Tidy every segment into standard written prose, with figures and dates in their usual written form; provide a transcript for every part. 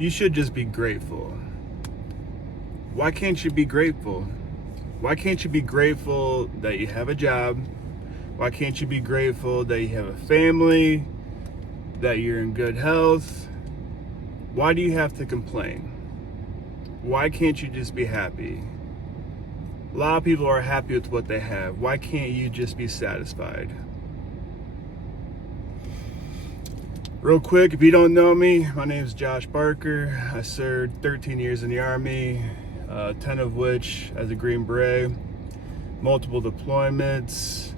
you should just be grateful. Why can't you be grateful? Why can't you be grateful that you have a job? Why can't you be grateful that you have a family, that you're in good health? Why do you have to complain? Why can't you just be happy? A lot of people are happy with what they have. Why can't you just be satisfied? Real quick, if you don't know me, my name is Josh Barker. I served 13 years in the Army, 10 of which as a Green Beret, multiple deployments.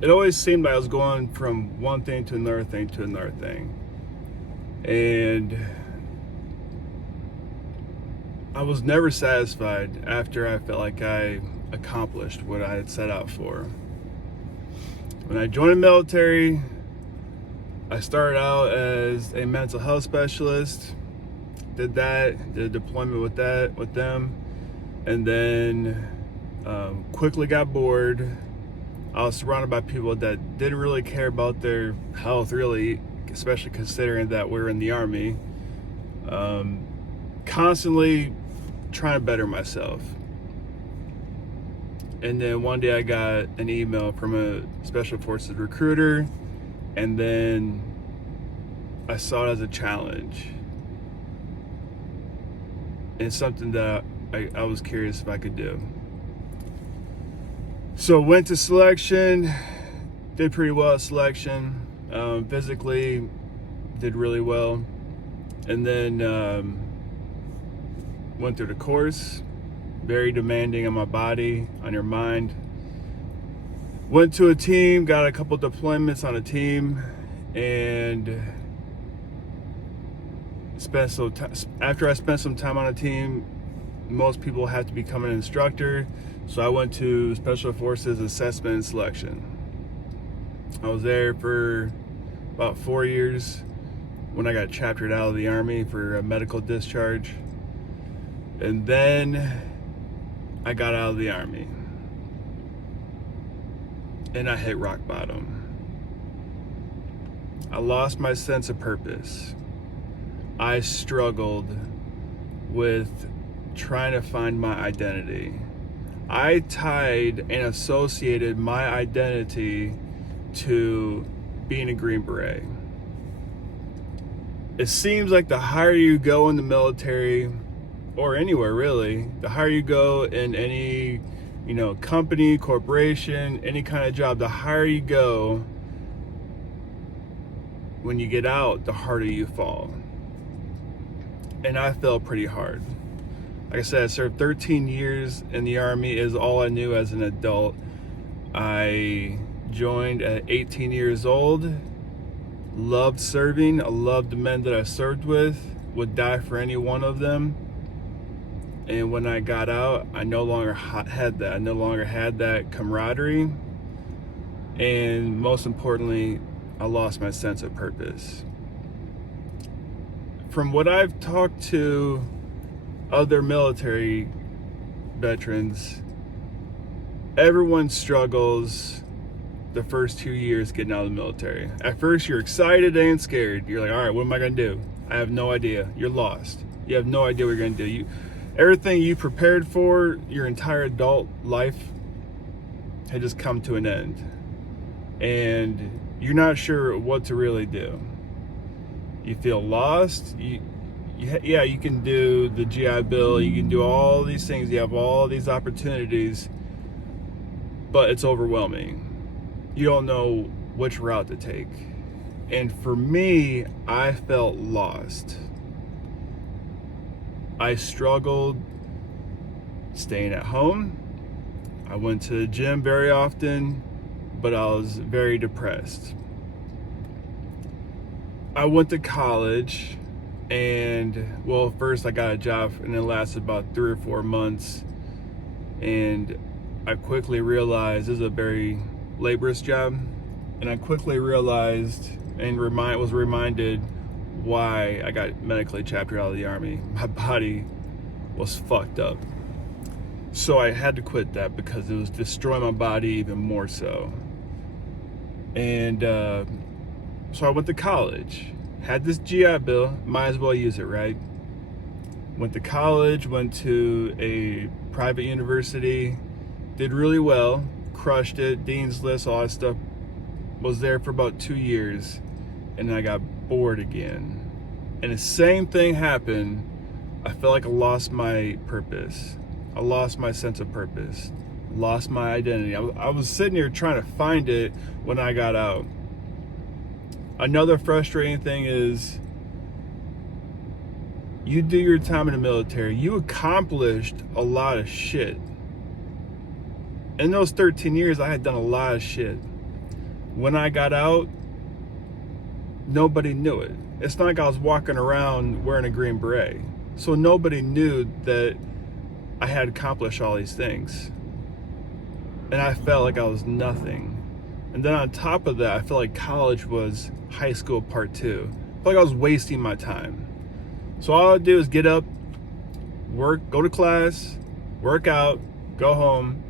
It always seemed like I was going from one thing to another thing to another thing. And I was never satisfied after I felt like I accomplished what I had set out for. When I joined the military, I started out as a mental health specialist, did a deployment with them, and then quickly got bored. I was surrounded by people that didn't really care about their health, really, especially considering that we're in the Army. Constantly trying to better myself. And then one day I got an email from a Special Forces recruiter, and then I saw it as a challenge. And something that I was curious if I could do. So went to selection, did pretty well at selection, physically did really well, and then went through the course, very demanding on my body, on your mind. Went to a team, got a couple deployments on a team, and after I spent some time on a team, most people have to become an instructor. So I went to Special Forces Assessment and Selection. I was there for about 4 years when I got chaptered out of the Army for a medical discharge. And then I got out of the Army. And I hit rock bottom. I lost my sense of purpose. I struggled with trying to find my identity. I tied and associated my identity to being a Green Beret. It seems like the higher you go in the military, or anywhere really, the higher you go in any, company, corporation, any kind of job, the higher you go, when you get out, the harder you fall. And I fell pretty hard. Like I said, I served 13 years in the Army is all I knew as an adult. I joined at 18 years old, loved serving, I loved the men that I served with, would die for any one of them. And when I got out, I no longer had that. I no longer had that camaraderie. And most importantly, I lost my sense of purpose. From what I've talked to other military veterans, everyone struggles the first 2 years getting out of the military. At first, you're excited and scared. You're like, all right, what am I going to do? I have no idea. You're lost. You have no idea what you're going to do. Everything you prepared for your entire adult life had just come to an end. And you're not sure what to really do. You feel lost. You can do the GI Bill, you can do all these things, you have all these opportunities, but it's overwhelming. You don't know which route to take. And for me, I felt lost. I struggled staying at home. I went to the gym very often, but I was very depressed. I went to college. And first I got a job and it lasted about 3 or 4 months. And I quickly realized this is a very laborious job. And I quickly realized and was reminded why I got medically chaptered out of the Army. My body was fucked up. So I had to quit that because it was destroying my body even more so. And so I went to college. Had this GI Bill, might as well use it, right? Went to college, went to a private university, did really well, crushed it, dean's list, all that stuff. Was there for about 2 years, and then I got bored again. And the same thing happened. I felt like I lost my purpose. I lost my sense of purpose. Lost my identity. I was sitting here trying to find it when I got out. Another frustrating thing is, you do your time in the military, you accomplished a lot of shit. In those 13 years, I had done a lot of shit. When I got out, nobody knew it. It's not like I was walking around wearing a green beret. So nobody knew that I had accomplished all these things. And I felt like I was nothing. And then on top of that, I felt like college was high school part 2. I felt like I was wasting my time. So all I do is get up, work, go to class, work out, go home,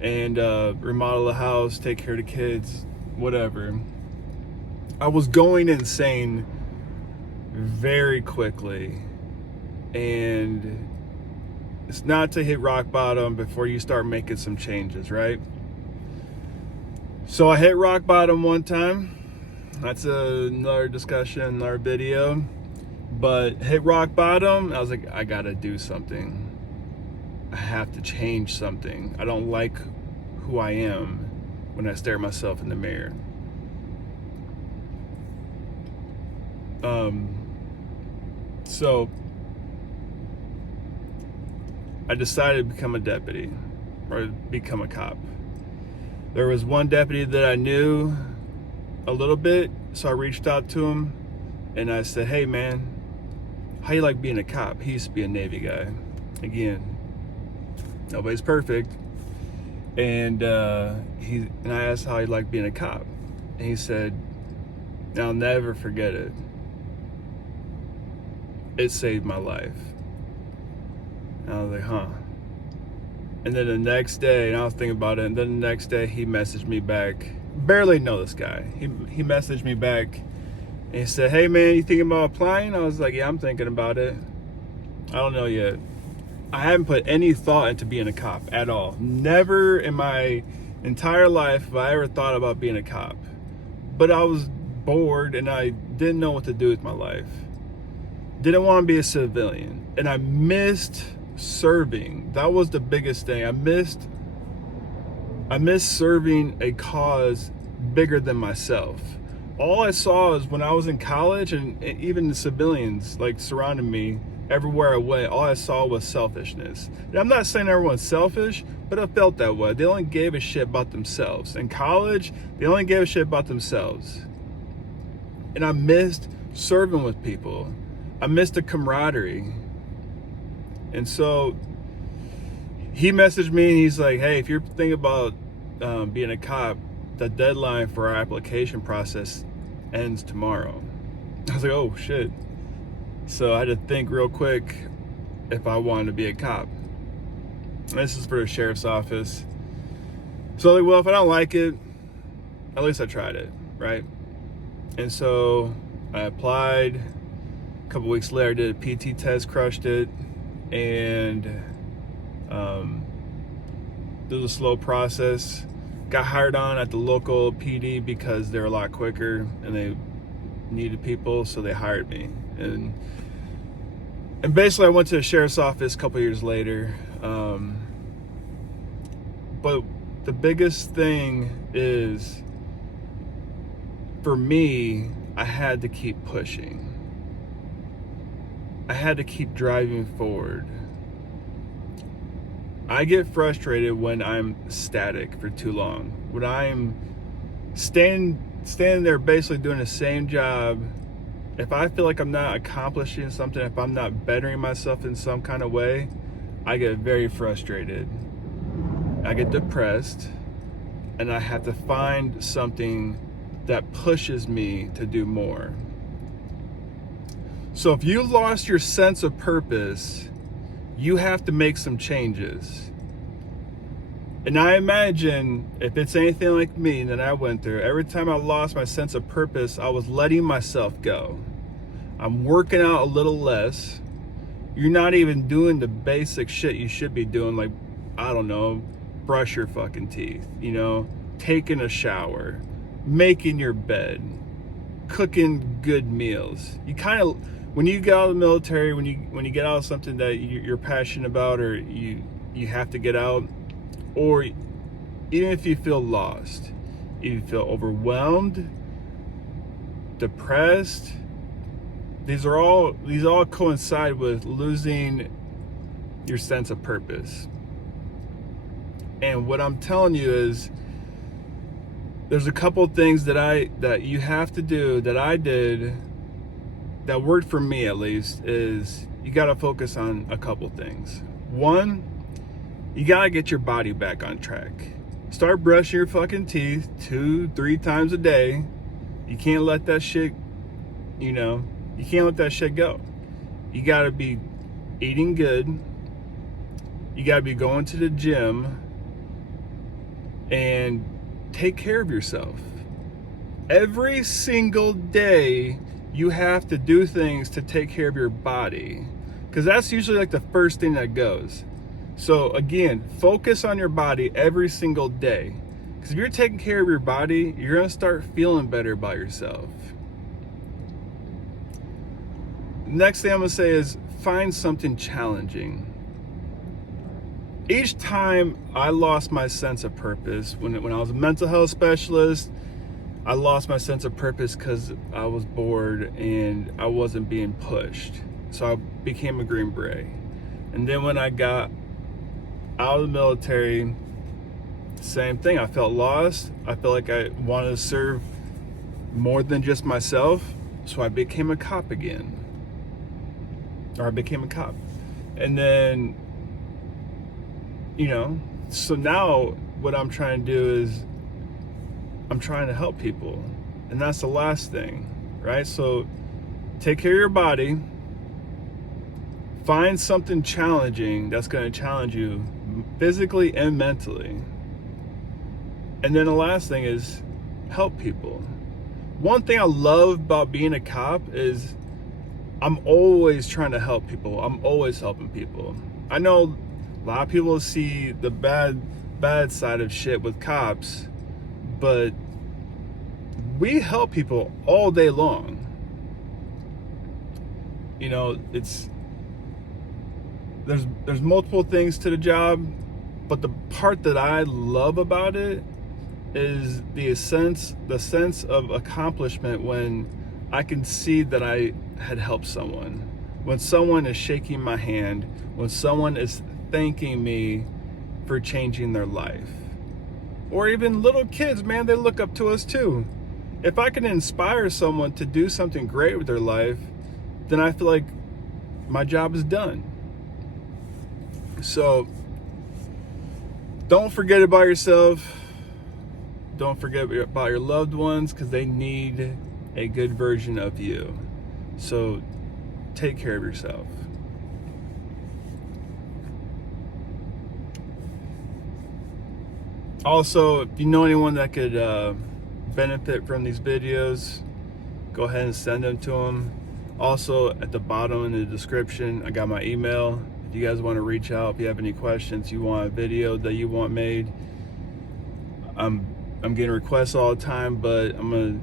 and remodel the house, take care of the kids, whatever. I was going insane very quickly. And it's not to hit rock bottom before you start making some changes, right? So I hit rock bottom one time. That's another discussion, another video. But hit rock bottom, I was like, I gotta do something. I have to change something. I don't like who I am when I stare at myself in the mirror. So I decided to become a deputy, or become a cop. There was one deputy that I knew a little bit, so I reached out to him and I said, hey man, how you like being a cop? He used to be a Navy guy. Again, nobody's perfect. And I asked how he liked being a cop. And he said, I'll never forget it. It saved my life. And I was like, huh. And then the next day, and I was thinking about it, and then the next day he messaged me back. Barely know this guy. He messaged me back and he said, hey man, you thinking about applying? I was like, yeah, I'm thinking about it. I don't know yet. I haven't put any thought into being a cop at all. Never in my entire life have I ever thought about being a cop. But I was bored and I didn't know what to do with my life. Didn't want to be a civilian. And I missed serving. That was the biggest thing. I missed serving a cause bigger than myself. All I saw is when I was in college, and even the civilians like surrounding me everywhere I went, all I saw was selfishness. And I'm not saying everyone's selfish, but I felt that way. They only gave a shit about themselves. In college, they only gave a shit about themselves. And I missed serving with people. I missed the camaraderie. And so he messaged me and he's like, hey, if you're thinking about being a cop, the deadline for our application process ends tomorrow. I was like, oh shit. So I had to think real quick if I wanted to be a cop. And this is for the sheriff's office. So I was like, well, if I don't like it, at least I tried it, right? And so I applied. A couple weeks later, I did a PT test, crushed it. And it was a slow process. Got hired on at the local PD because they're a lot quicker and they needed people, so they hired me. And basically I went to the sheriff's office a couple years later. But the biggest thing is, for me, I had to keep pushing. I had to keep driving forward. I get frustrated when I'm static for too long. When I'm standing there basically doing the same job, if I feel like I'm not accomplishing something, if I'm not bettering myself in some kind of way, I get very frustrated. I get depressed, and I have to find something that pushes me to do more. So if you lost your sense of purpose, you have to make some changes. And I imagine if it's anything like me that I went through, every time I lost my sense of purpose, I was letting myself go. I'm working out a little less. You're not even doing the basic shit you should be doing, like, I don't know, brush your fucking teeth, you know, taking a shower, making your bed, cooking good meals. You kind of, when you get out of the military, when you get out of something that you're passionate about, or you have to get out, or even if you feel lost, if you feel overwhelmed, depressed, these all coincide with losing your sense of purpose. And what I'm telling you is, there's a couple things that you have to do, that I did, that worked for me at least, is you got to focus on a couple things. One, you got to get your body back on track. Start brushing your fucking teeth 2-3 times a day. You can't let that shit, you can't let that shit go. You got to be eating good. You got to be going to the gym and take care of yourself. Every single day, you have to do things to take care of your body, because that's usually like the first thing that goes. So again, focus on your body every single day, because if you're taking care of your body, you're going to start feeling better about yourself. Next thing I'm going to say is find something challenging. Each time I lost my sense of purpose, when I was a mental health specialist, I lost my sense of purpose because I was bored and I wasn't being pushed. So I became a Green Beret. And then when I got out of the military, same thing. I felt lost. I felt like I wanted to serve more than just myself. So I became a cop again. Or I became a cop. And then, so now what I'm trying to do is I'm trying to help people. And that's the last thing, right? So take care of your body. Find something challenging that's going to challenge you physically and mentally. And then the last thing is help people. One thing I love about being a cop is I'm always trying to help people. I'm always helping people. I know a lot of people see the bad side of shit with cops, but we help people all day long. There's multiple things to the job, but the part that I love about it is the sense of accomplishment when I can see that I had helped someone. When someone is shaking my hand, when someone is thanking me for changing their life. Or even little kids, man, they look up to us too. If I can inspire someone to do something great with their life, then I feel like my job is done. So don't forget about yourself. Don't forget about your loved ones, because they need a good version of you. So take care of yourself. Also, if you know anyone that could benefit from these videos, go ahead and send them to them. Also, at the bottom in the description, I got my email. If you guys want to reach out, if you have any questions, you want a video that you want made, I'm getting requests all the time, but I'm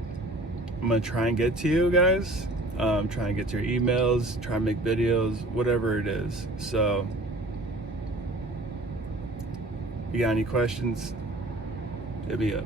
gonna try and get to you guys. Try and get to your emails, try and make videos, whatever it is. So, if you got any questions, hit me up.